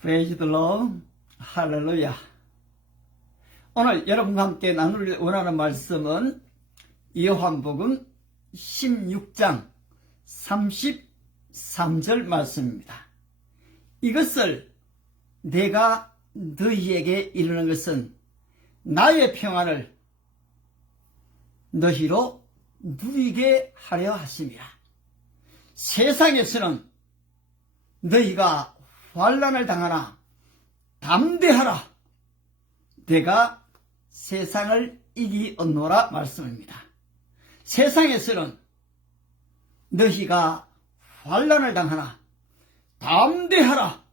프레이즈 들러 할렐루야 오늘 여러분과 함께 나누기 원하는 말씀은 요한복음 16장 33절 말씀입니다. 이것을 내가 너희에게 이르는 것은 나의 평안을 너희로 누리게 하려 하심이라. 세상에서는 너희가 환란을 당하나 담대하라. 내가 세상을 이기었노라 말씀입니다. 세상에서는 너희가 환란을 당하나 담대하라.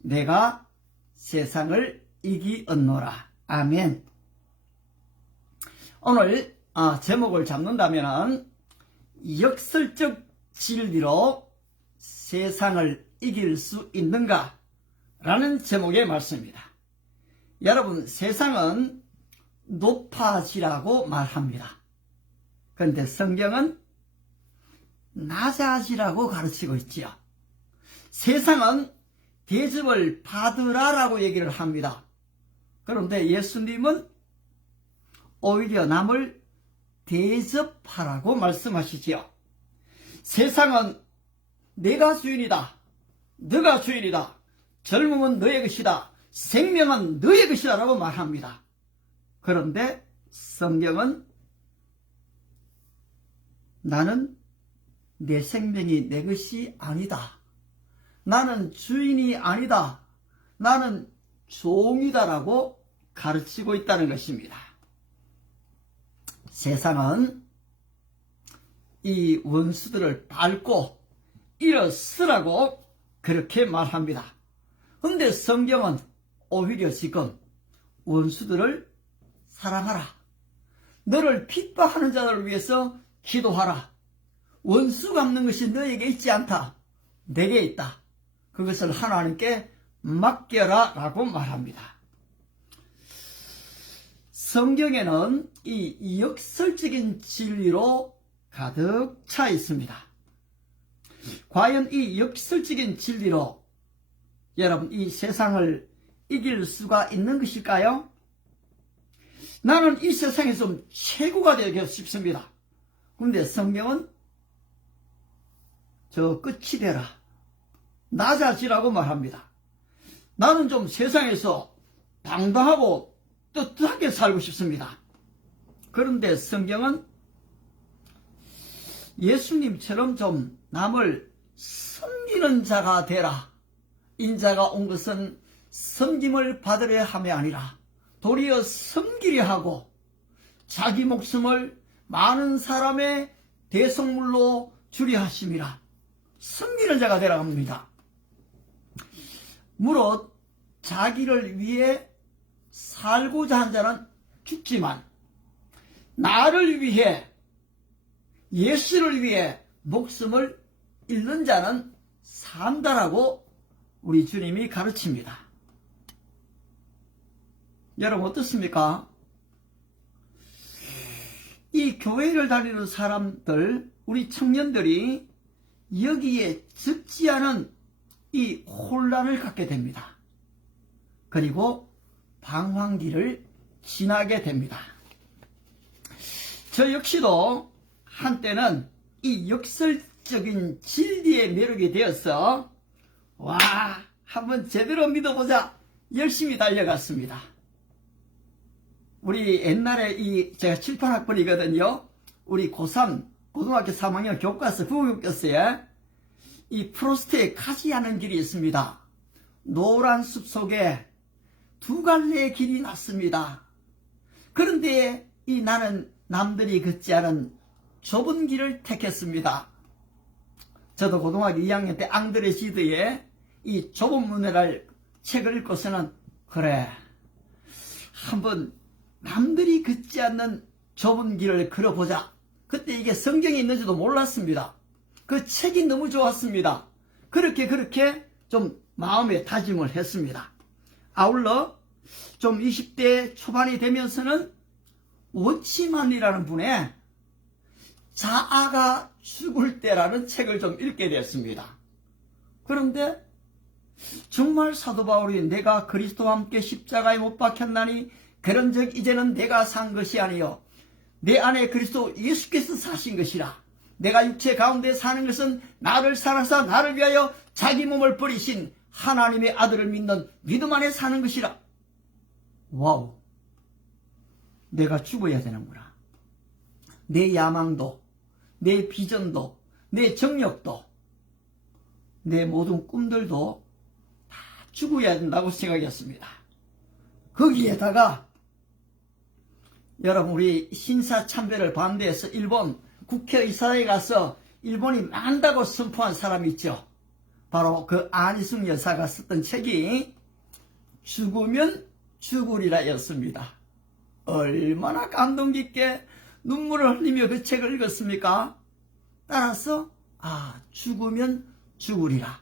내가 세상을 이기었노라. 아멘. 오늘 아, 제목을 잡는다면 역설적 진리로 세상을 이길 수 있는가? 라는 제목의 말씀입니다. 여러분, 세상은 높아지라고 말합니다. 그런데 성경은 낮아지라고 가르치고 있지요. 세상은 대접을 받으라라고 얘기를 합니다. 그런데 예수님은 오히려 남을 대접하라고 말씀하시지요. 세상은 내가 주인이다. 너가 주인이다. 젊음은 너의 것이다. 생명은 너의 것이다. 라고 말합니다. 그런데 성경은 나는 내 생명이 내 것이 아니다. 나는 주인이 아니다. 나는 종이다라고 가르치고 있다는 것입니다. 세상은 이 원수들을 밟고 일어서라고 그렇게 말합니다. 근데 성경은 오히려 지금 원수들을 사랑하라. 너를 핍박하는 자들을 위해서 기도하라. 원수 갚는 것이 너에게 있지 않다. 내게 있다. 그것을 하나님께 맡겨라 라고 말합니다. 성경에는 이 역설적인 진리로 가득 차 있습니다. 과연 이 역설적인 진리로 여러분 이 세상을 이길 수가 있는 것일까요? 나는 이 세상에 좀 최고가 되고 싶습니다. 근데 성경은 저 끝이 되라. 낮아지라고 말합니다. 나는 좀 세상에서 당당하고 떳떳하게 살고 싶습니다. 그런데 성경은 예수님처럼 좀 남을 섬기는 자가 되라. 인자가 온 것은 섬김을 받으려 함이 아니라 도리어 섬기려 하고 자기 목숨을 많은 사람의 대성물로 주려 하심이라. 섬기는 자가 되라 합니다. 무릇 자기를 위해 살고자 한 자는 죽지만 나를 위해 예수를 위해 목숨을 잃는 자는 산다라고 우리 주님이 가르칩니다. 여러분 어떻습니까? 이 교회를 다니는 사람들, 우리 청년들이 여기에 적지 않은 이 혼란을 갖게 됩니다. 그리고 방황기를 지나게 됩니다. 저 역시도 한때는 이 역설적인 진리의 매력이 되어서 와 한번 제대로 믿어보자 열심히 달려갔습니다. 우리 옛날에 이 제가 7, 8학번이거든요. 우리 고3 고등학교 3학년 교과서 국어교과서에 이 프로스트에 가지 않은 길이 있습니다. 노란 숲 속에 두 갈래의 길이 났습니다. 그런데 이 나는 남들이 걷지 않은 좁은 길을 택했습니다. 저도 고등학교 2학년 때 앙드레 시드의 이 좁은 문해를 책을 읽고서는 그래 한번 남들이 걷지 않는 좁은 길을 걸어보자. 그때 이게 성경이 있는지도 몰랐습니다. 그 책이 너무 좋았습니다. 그렇게 그렇게 좀 마음에 다짐을 했습니다. 아울러 좀 20대 초반이 되면서는 워치만이라는 분의 자아가 죽을 때라는 책을 좀 읽게 됐습니다. 그런데 정말 사도 바울이 내가 그리스도와 함께 십자가에 못 박혔나니 그런즉 이제는 내가 산 것이 아니요. 내 안에 그리스도 예수께서 사신 것이라. 내가 육체 가운데 사는 것은 나를 살아서 나를 위하여 자기 몸을 버리신 하나님의 아들을 믿는 믿음 안에 사는 것이라. 와우. 내가 죽어야 되는구나. 내 야망도 내 비전도 내 정력도 내 모든 꿈들도 다 죽어야 된다고 생각했습니다. 거기에다가 여러분 우리 신사참배를 반대해서 일본 국회의사에 가서 일본이 망한다고 선포한 사람이 있죠. 바로 그 안희숙 여사가 썼던 책이 죽으면 죽으리라 였습니다. 얼마나 감동 깊게 눈물을 흘리며 그 책을 읽었습니까? 따라서 아 죽으면 죽으리라.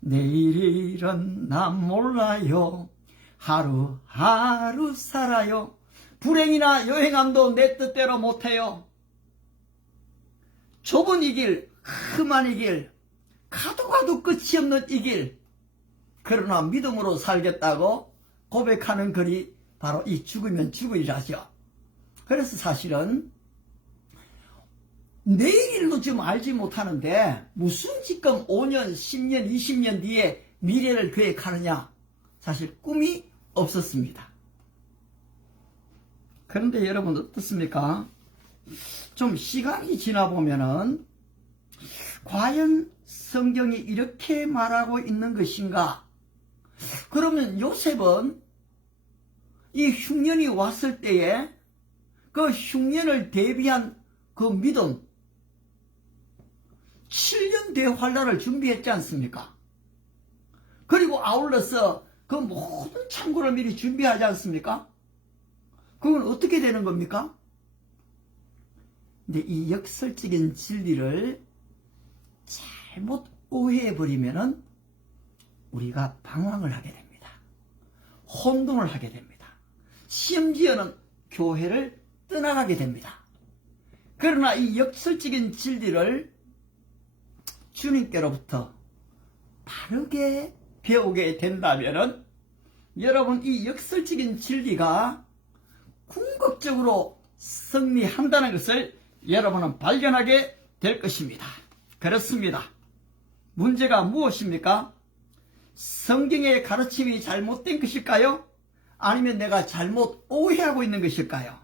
내일은 난 몰라요. 하루하루 살아요. 불행이나 여행함도 내 뜻대로 못해요. 좁은 이 길, 험한 이 길, 가도 가도 끝이 없는 이 길. 그러나 믿음으로 살겠다고 고백하는 글이 바로 이 죽으면 죽으리라죠. 그래서 사실은 내일도 지금 알지 못하는데 무슨 지금 5년, 10년, 20년 뒤에 미래를 계획하느냐? 사실 꿈이 없었습니다. 그런데 여러분 어떻습니까? 좀 시간이 지나 보면은 과연 성경이 이렇게 말하고 있는 것인가? 그러면 요셉은 이 흉년이 왔을 때에 그 흉년을 대비한 그 믿음 7년 대환란을 준비했지 않습니까? 그리고 아울러서 그 모든 창고를 미리 준비하지 않습니까? 그건 어떻게 되는 겁니까? 근데 이 역설적인 진리를 잘못 오해해버리면은 우리가 방황을 하게 됩니다. 혼동을 하게 됩니다. 심지어는 교회를 떠나가게 됩니다. 그러나 이 역설적인 진리를 주님께로부터 바르게 배우게 된다면은 여러분 이 역설적인 진리가 궁극적으로 승리한다는 것을 여러분은 발견하게 될 것입니다. 그렇습니다. 문제가 무엇입니까? 성경의 가르침이 잘못된 것일까요? 아니면 내가 잘못 오해하고 있는 것일까요?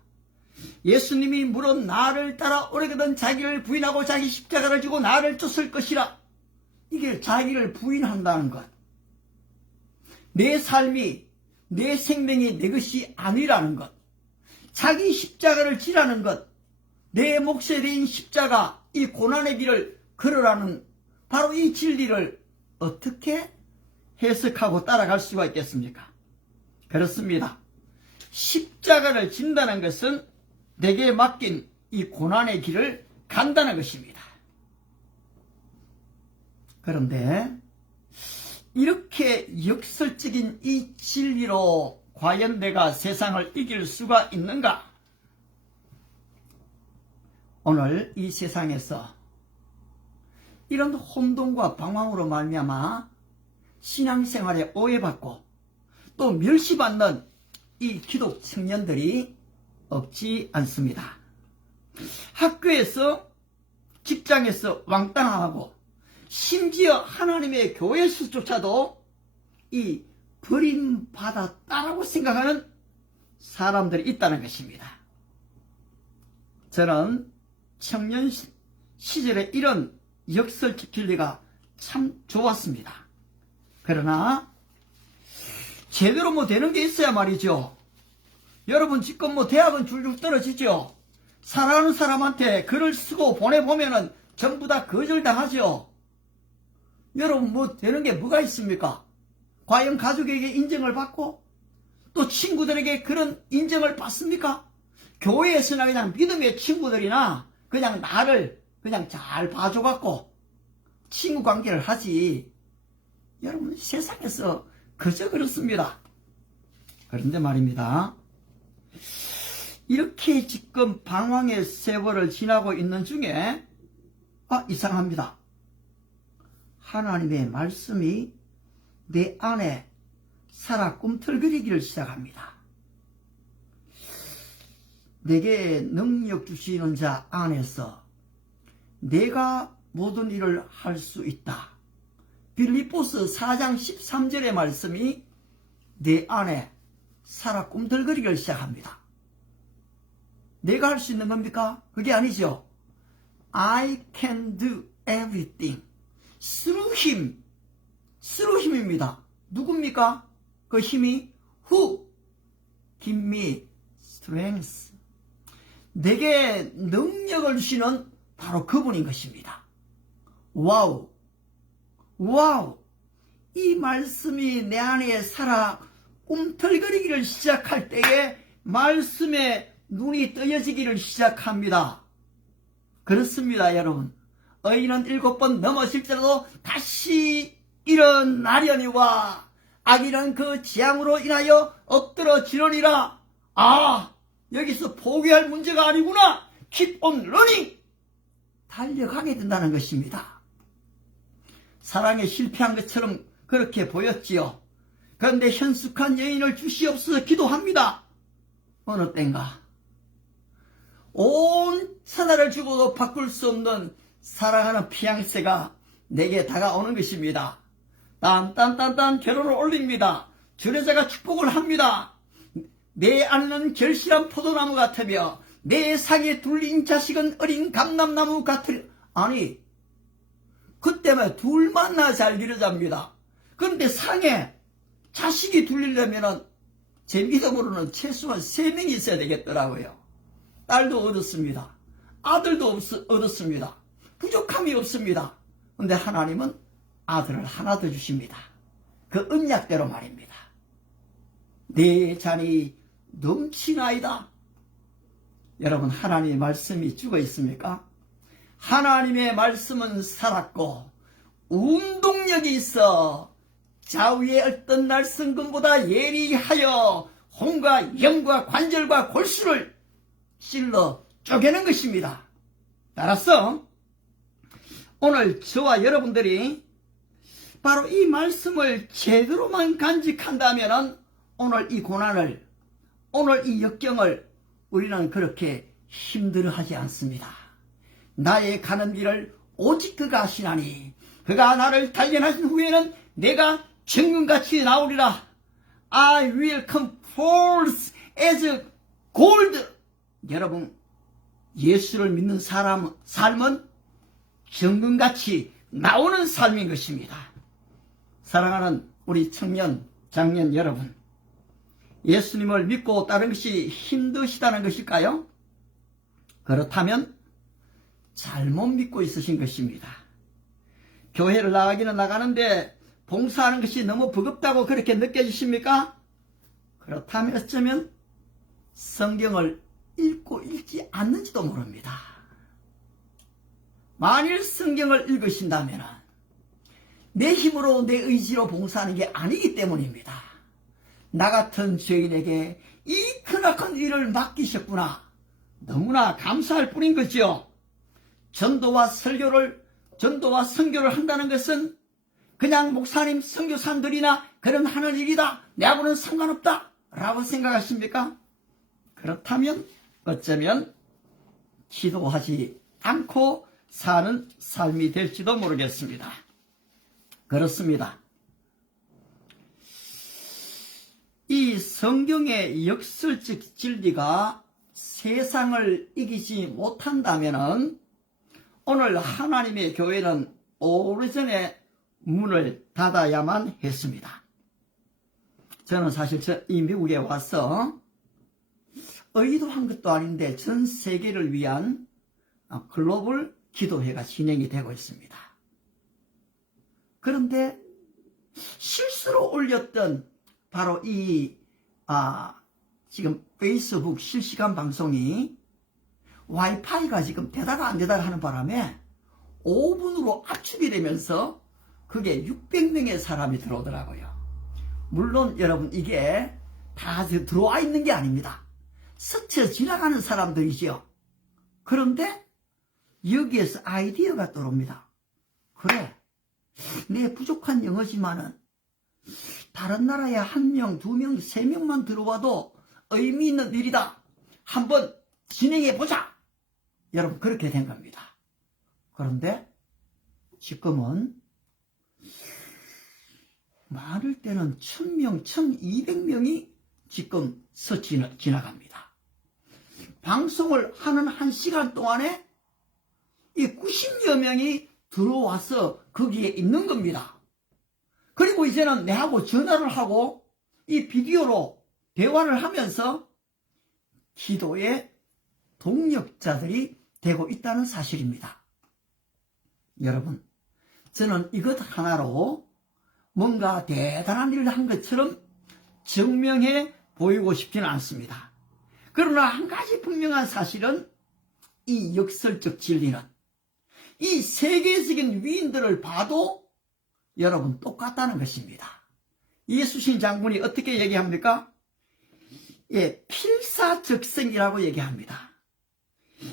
예수님이 물은 나를 따라 오래거든 자기를 부인하고 자기 십자가를 지고 나를 쫓을 것이라. 이게 자기를 부인한다는 것. 내 삶이, 내 생명이 내 것이 아니라는 것. 자기 십자가를 지라는 것. 내 몫에 대인 십자가, 이 고난의 길을 걸으라는 바로 이 진리를 어떻게 해석하고 따라갈 수가 있겠습니까? 그렇습니다. 십자가를 진다는 것은 내게 맡긴 이 고난의 길을 간다는 것입니다. 그런데 이렇게 역설적인 이 진리로 과연 내가 세상을 이길 수가 있는가? 오늘 이 세상에서 이런 혼돈과 방황으로 말미암아 신앙생활에 오해받고 또 멸시받는 이 기독 청년들이 없지 않습니다. 학교에서 직장에서 왕따하고 심지어 하나님의 교회에서조차도 이 버림받았다라고 생각하는 사람들이 있다는 것입니다. 저는 청년 시절에 이런 역설적 진리가 참 좋았습니다. 그러나 제대로 뭐 되는 게 있어야 말이죠. 여러분 지금 뭐 대학은 줄줄 떨어지죠. 사랑하는 사람한테 글을 쓰고 보내보면은 전부 다 거절당하죠. 여러분 뭐 되는 게 뭐가 있습니까? 과연 가족에게 인정을 받고 또 친구들에게 그런 인정을 받습니까? 교회에서나 그냥 믿음의 친구들이나 그냥 나를 그냥 잘 봐줘갖고 친구 관계를 하지. 여러분 세상에서 그저 그렇습니다. 그런데 말입니다. 이렇게 지금 방황의 세월을 지나고 있는 중에 아 이상합니다. 하나님의 말씀이 내 안에 살아 꿈틀거리기를 시작합니다. 내게 능력 주시는 자 안에서 내가 모든 일을 할 수 있다. 빌리포스 4장 13절의 말씀이 내 안에 살아 꿈틀거리기를 시작합니다. 내가 할 수 있는 겁니까? 그게 아니죠. I can do everything. through him. through 힘입니다. 누굽니까? 그 힘이 who give me strength. 내게 능력을 주시는 바로 그분인 것입니다. 와우. 와우. 이 말씀이 내 안에 살아 꿈틀거리기를 시작할 때에 말씀에 눈이 떠여지기를 시작합니다. 그렇습니다, 여러분. 의인은 일곱 번 넘어질지라도 다시 일어나려니와 악이란 그 재앙으로 인하여 엎드러지려니라. 아, 여기서 포기할 문제가 아니구나. Keep on running. 달려가게 된다는 것입니다. 사랑에 실패한 것처럼 그렇게 보였지요. 그런데 현숙한 여인을 주시옵소서 기도합니다. 어느 땐가 온 천하를 주고도 바꿀 수 없는 사랑하는 피앙세가 내게 다가오는 것입니다. 딴딴딴딴 결혼을 올립니다. 주례자가 축복을 합니다. 내 안에는 결실한 포도나무 같으며 내 상에 둘린 자식은 어린 감람나무 같으려 아니 그때만 둘 만나 잘 기르잡니다. 그런데 상에 자식이 둘리려면은 제 믿음으로는 최소한 세 명이 있어야 되겠더라고요. 딸도 얻었습니다. 아들도 없, 얻었습니다. 부족함이 없습니다. 근데 하나님은 아들을 하나 더 주십니다. 그 언약대로 말입니다. 내 잔이 넘치나이다. 여러분 하나님의 말씀이 죽어 있습니까? 하나님의 말씀은 살았고 운동력이 있어 좌우의 어떤 날 성금보다 예리하여 혼과 영과 관절과 골수를 찔러 쪼개는 것입니다. 따라서 오늘 저와 여러분들이 바로 이 말씀을 제대로만 간직한다면 오늘 이 고난을 오늘 이 역경을 우리는 그렇게 힘들어하지 않습니다. 나의 가는 길을 오직 그가 하시나니 그가 나를 단련하신 후에는 내가 정금같이 나오리라. I will come forth as gold. 여러분, 예수를 믿는 사람, 삶은 정금같이 나오는 삶인 것입니다. 사랑하는 우리 청년, 장년 여러분, 예수님을 믿고 따른 것이 힘드시다는 것일까요? 그렇다면 잘못 믿고 있으신 것입니다. 교회를 나가기는 나가는데 봉사하는 것이 너무 버겁다고 그렇게 느껴지십니까? 그렇다면 어쩌면 성경을 읽고 읽지 않는지도 모릅니다. 만일 성경을 읽으신다면 내 힘으로 내 의지로 봉사하는 게 아니기 때문입니다. 나 같은 죄인에게 이 크나큰 일을 맡기셨구나. 너무나 감사할 뿐인 거지요. 전도와 설교를 전도와 선교를 한다는 것은 그냥 목사님 선교사들이나 그런 하는 일이다. 내하고는 상관없다. 라고 생각하십니까? 그렇다면 어쩌면 기도하지 않고 사는 삶이 될지도 모르겠습니다. 그렇습니다. 이 성경의 역설적 진리가 세상을 이기지 못한다면 오늘 하나님의 교회는 오래전에 문을 닫아야만 했습니다. 저는 사실 저이 미국에 와서 의도한 것도 아닌데 전 세계를 위한 글로벌 기도회가 진행이 되고 있습니다. 그런데 실수로 올렸던 바로 이, 아, 지금 페이스북 실시간 방송이 와이파이가 지금 되다가 안 되다가 하는 바람에 5분으로 압축이 되면서 그게 600명의 사람이 들어오더라고요. 물론 여러분 이게 다 들어와 있는 게 아닙니다. 스쳐 지나가는 사람들이죠. 그런데 여기에서 아이디어가 떠오릅니다. 그래, 내 부족한 영어지만은 다른 나라에 한 명, 두 명, 세 명만 들어와도 의미 있는 일이다. 한번 진행해 보자. 여러분 그렇게 된 겁니다. 그런데 지금은 많을 때는 천명, 천이백 명이 지금 서치 지나갑니다. 방송을 하는 한 시간 동안에 이 90여 명이 들어와서 거기에 있는 겁니다. 그리고 이제는 내하고 전화를 하고 이 비디오로 대화를 하면서 기도의 동력자들이 되고 있다는 사실입니다. 여러분, 저는 이것 하나로 뭔가 대단한 일을 한 것처럼 증명해 보이고 싶지는 않습니다. 그러나 한 가지 분명한 사실은 이 역설적 진리는 이 세계적인 위인들을 봐도 여러분 똑같다는 것입니다. 예수신 장군이 어떻게 얘기합니까? 예, 필사적생이라고 얘기합니다.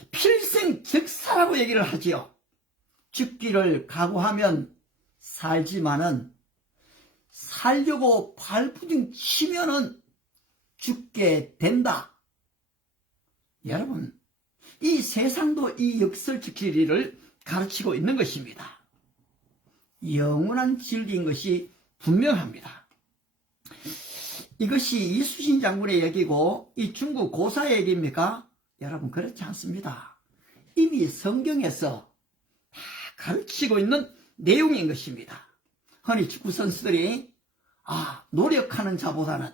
필생적사라고 얘기를 하지요. 죽기를 각오하면 살지만은 살려고 발부둥 치면은 죽게 된다. 여러분, 이 세상도 이 역설적 진리를 가르치고 있는 것입니다. 영원한 진리인 것이 분명합니다. 이것이 이수신 장군의 얘기고 이 중국 고사의 얘기입니까? 여러분 그렇지 않습니다. 이미 성경에서 다 가르치고 있는 내용인 것입니다. 흔히 축구 선수들이 아 노력하는 자보다는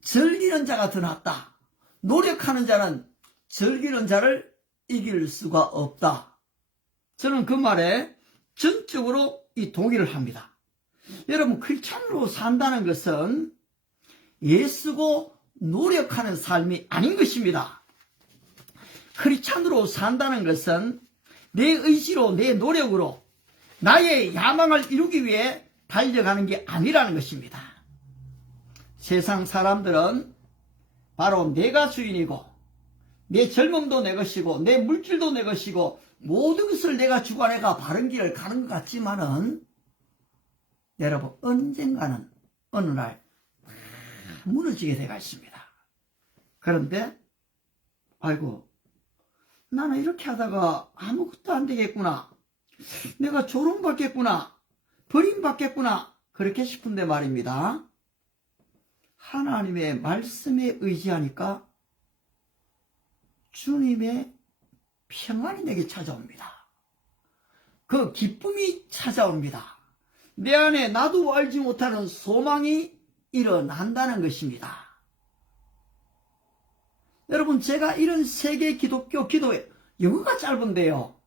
즐기는 자가 더 낫다. 노력하는 자는 즐기는 자를 이길 수가 없다. 저는 그 말에 전적으로 이 동의를 합니다. 여러분 크리스찬으로 산다는 것은 예수고 노력하는 삶이 아닌 것입니다. 크리스찬으로 산다는 것은 내 의지로 내 노력으로 나의 야망을 이루기 위해 달려가는 게 아니라는 것입니다. 세상 사람들은 바로 내가 주인이고 내 젊음도 내 것이고 내 물질도 내 것이고 모든 것을 내가 주관해가 바른 길을 가는 것 같지만은 여러분 언젠가는 어느 날 무너지게 돼가 있습니다. 그런데 아이고 나는 이렇게 하다가 아무것도 안 되겠구나. 내가 조롱받겠구나. 버림받겠구나. 그렇게 싶은데 말입니다. 하나님의 말씀에 의지하니까 주님의 평안이 내게 찾아옵니다. 그 기쁨이 찾아옵니다. 내 안에 나도 알지 못하는 소망이 일어난다는 것입니다. 여러분, 제가 이런 세계 기독교 기도에 영어가 짧은데요.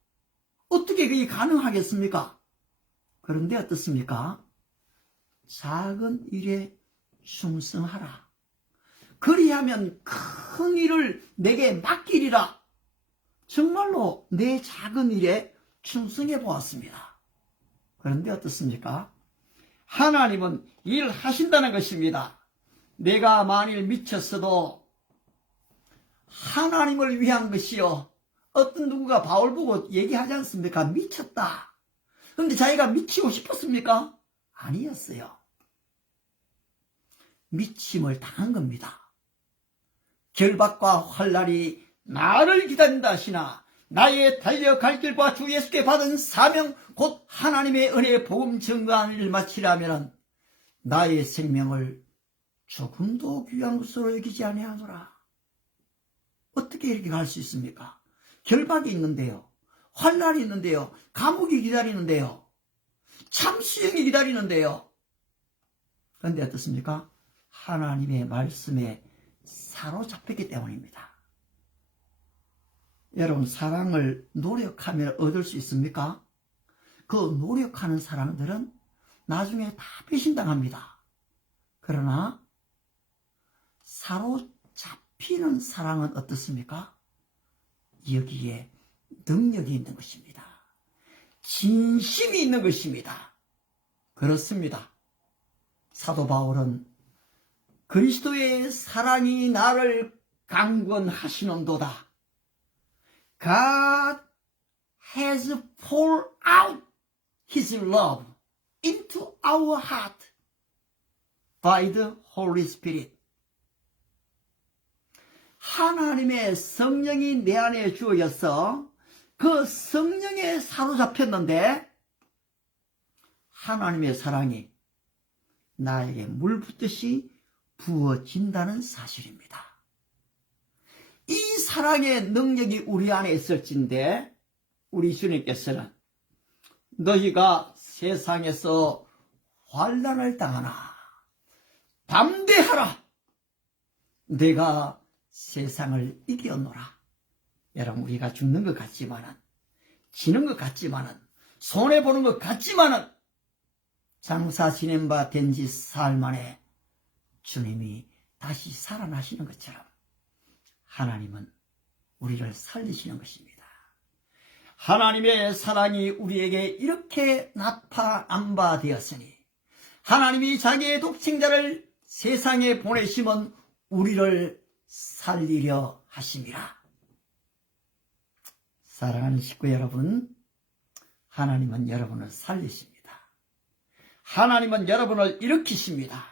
어떻게 그게 가능하겠습니까? 그런데 어떻습니까? 작은 일에 충성하라. 그리하면 큰 일을 내게 맡기리라. 정말로 내 작은 일에 충성해 보았습니다. 그런데 어떻습니까? 하나님은 일하신다는 것입니다. 내가 만일 미쳤어도 하나님을 위한 것이요. 어떤 누구가 바울 보고 얘기하지 않습니까? 미쳤다. 그런데 자기가 미치고 싶었습니까? 아니었어요. 미침을 당한 겁니다. 결박과 환란이 나를 기다린다 하시나 나의 달려갈 길과 주 예수께 받은 사명 곧 하나님의 은혜의 복음 증거하는 일 마치려면 나의 생명을 조금도 귀한 것으로 여기지 아니하노라. 어떻게 이렇게 갈 수 있습니까? 결박이 있는데요. 환란이 있는데요. 감옥이 기다리는데요. 참수형이 기다리는데요. 그런데 어떻습니까? 하나님의 말씀에 사로잡혔기 때문입니다. 여러분 사랑을 노력하면 얻을 수 있습니까? 그 노력하는 사람들은 나중에 다 배신당합니다. 그러나 사로 잡히는 사랑은 어떻습니까? 여기에 능력이 있는 것입니다. 진심이 있는 것입니다. 그렇습니다. 사도 바울은 그리스도의 사랑이 나를 강권하시는도다. God has poured out His love into our heart. by the Holy Spirit. 하나님의 성령이 내 안에 주어져서 그 성령에 사로잡혔는데 하나님의 사랑이 나에게 물 붓듯이 부어진다는 사실입니다. 이 사랑의 능력이 우리 안에 있을진데 우리 주님께서는 너희가 세상에서 환란을 당하나 담대하라 내가 세상을 이겨노라 여러분 우리가 죽는 것 같지만은 지는 것 같지만은 손해 보는 것 같지만은 장사 지낸 바 된 지 사흘 만에 주님이 다시 살아나시는 것처럼 하나님은 우리를 살리시는 것입니다. 하나님의 사랑이 우리에게 이렇게 나타난 바 되었으니 하나님이 자기의 독생자를 세상에 보내심은 우리를 살리려 하심이라. 사랑하는 식구 여러분, 하나님은 여러분을 살리십니다. 하나님은 여러분을 일으키십니다.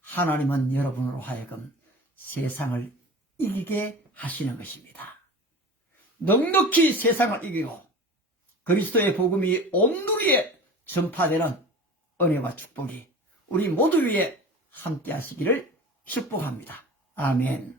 하나님은 여러분으로 하여금 세상을 이기게 하시는 것입니다. 넉넉히 세상을 이기고 그리스도의 복음이 온누리에 전파되는 은혜와 축복이 우리 모두 위에 함께 하시기를 축복합니다. 아멘.